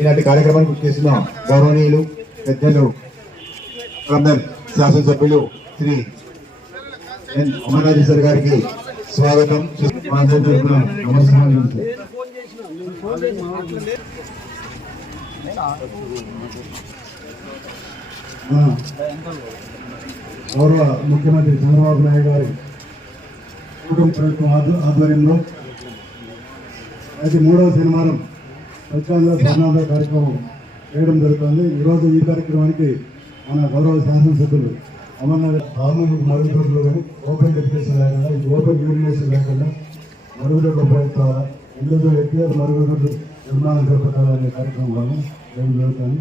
ఇలాంటి కార్యక్రమానికి చేసిన గౌరవనీయులు పెద్దలు శాసనసభ్యులు శ్రీ ఎన్ అమర్నాథేశ్వర్ గారికి స్వాగతం. గౌరవ ముఖ్యమంత్రి చంద్రబాబు నాయుడు గారి కుటుంబ ప్రభుత్వం ఆధ్వర్యంలో అయితే 3వ శనివారం స్వచ్ఛాంధ్ర స్వర్ణాంధ్ర కార్యక్రమం చేయడం జరుగుతుంది. ఈరోజు ఈ కార్యక్రమానికి మన గౌరవ శాసనసభ్యులు అమర్నాథ్ గవర్నమెంట్ మరుగుదొడ్లు కానీ ఓపెన్ డెఫినేషన్ లేకుండా ఓపెన్ యూరినేషన్ లేకుండా మరుగుదొడ్లు ఉపయోగించాలా, ఇందులో వ్యక్తిగత మరుగుదొడ్లు నిర్మాణం చేపట్టాలనే కార్యక్రమాలను చేయడం జరుగుతుంది.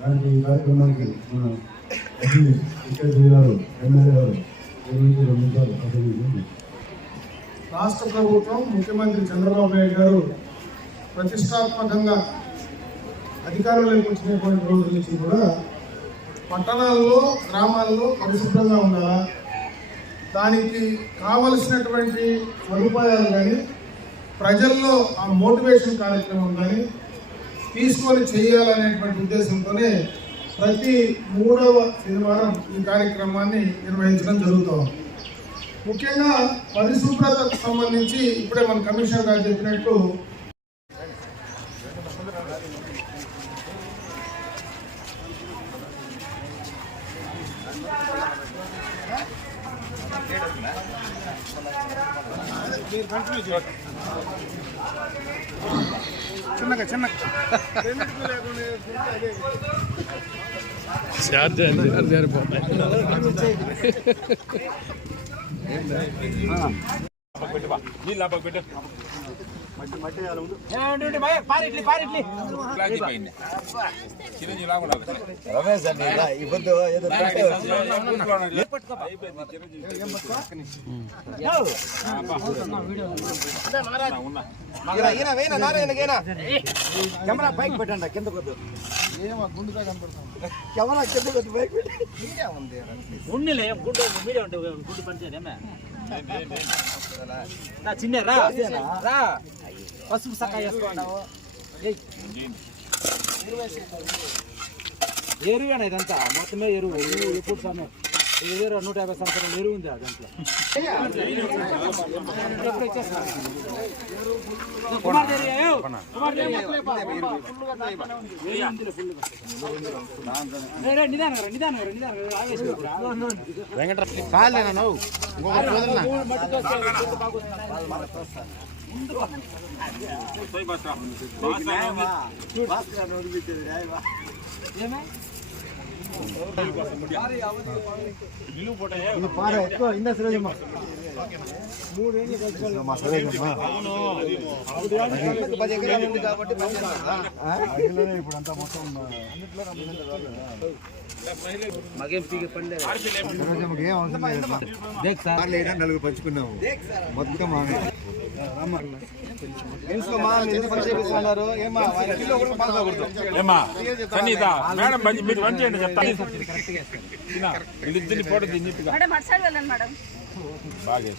దానికి ఈ కార్యక్రమానికి మన గారు ఎమ్మెల్యే గారు 2 నిమిషాలు ప్రసంగించారు. రాష్ట్ర ప్రభుత్వం ముఖ్యమంత్రి చంద్రబాబు నాయుడు గారు ప్రతిష్టాత్మకంగా అధికారంలోకి వచ్చినటువంటి రోజుల నుంచి కూడా పట్టణాల్లో గ్రామాల్లో పరిశుభ్రంగా ఉండాలా, దానికి కావలసినటువంటి సదుపాయాలు కానీ ప్రజల్లో ఆ మోటివేషన్ కార్యక్రమం కానీ తీసుకొని చేయాలనేటువంటి ఉద్దేశంతోనే ప్రతి 3వ శనివారం ఈ కార్యక్రమాన్ని నిర్వహించడం జరుగుతుంది. ముఖ్యంగా పరిశుభ్రతకు సంబంధించి ఇప్పుడే మన కమిషనర్ గారు చెప్పినట్టు చిన్నగా కెమెరా బైక్ పెట్టండి, కింద కొద్దు కెమెరా కింద కొద్దు బైక్ చిన్న రా పసుపు సక్క వేసుకున్నావు ఎరువేనా ఇదంతా మొత్తమే ఎరువు ఎప్పుడు సమయం 150 సంవత్సరాలు ఎరువు ఉంది దాంట్లో. నలుగురు పంచుకున్నాము మొత్తం మేడం మీరు మంచి చెప్తాను బాగా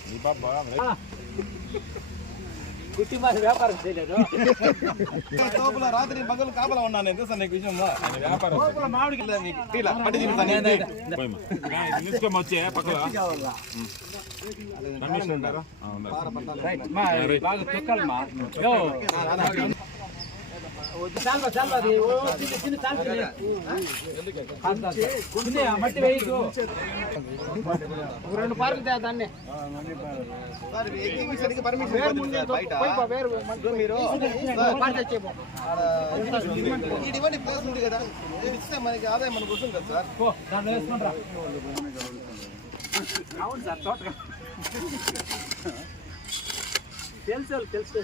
వ్యాపారం చేయలేదు. రాత్రి పగలు కాపలా ఉన్నాను ఎంత సార్ నీకు విషయంలో వ్యాపారం వచ్చే పక్కన బాగా తొక్కాలమ్మా మట్టి వేయకు 2 పార్లు దాన్ని ప్లేస్ ఉంది కదా, ఇస్తే మనకి ఆదాయం మనకు వస్తుంది కదా సార్. దాంట్లో వేసుకుంటారా? అవును సార్, తోటగా తెలుసు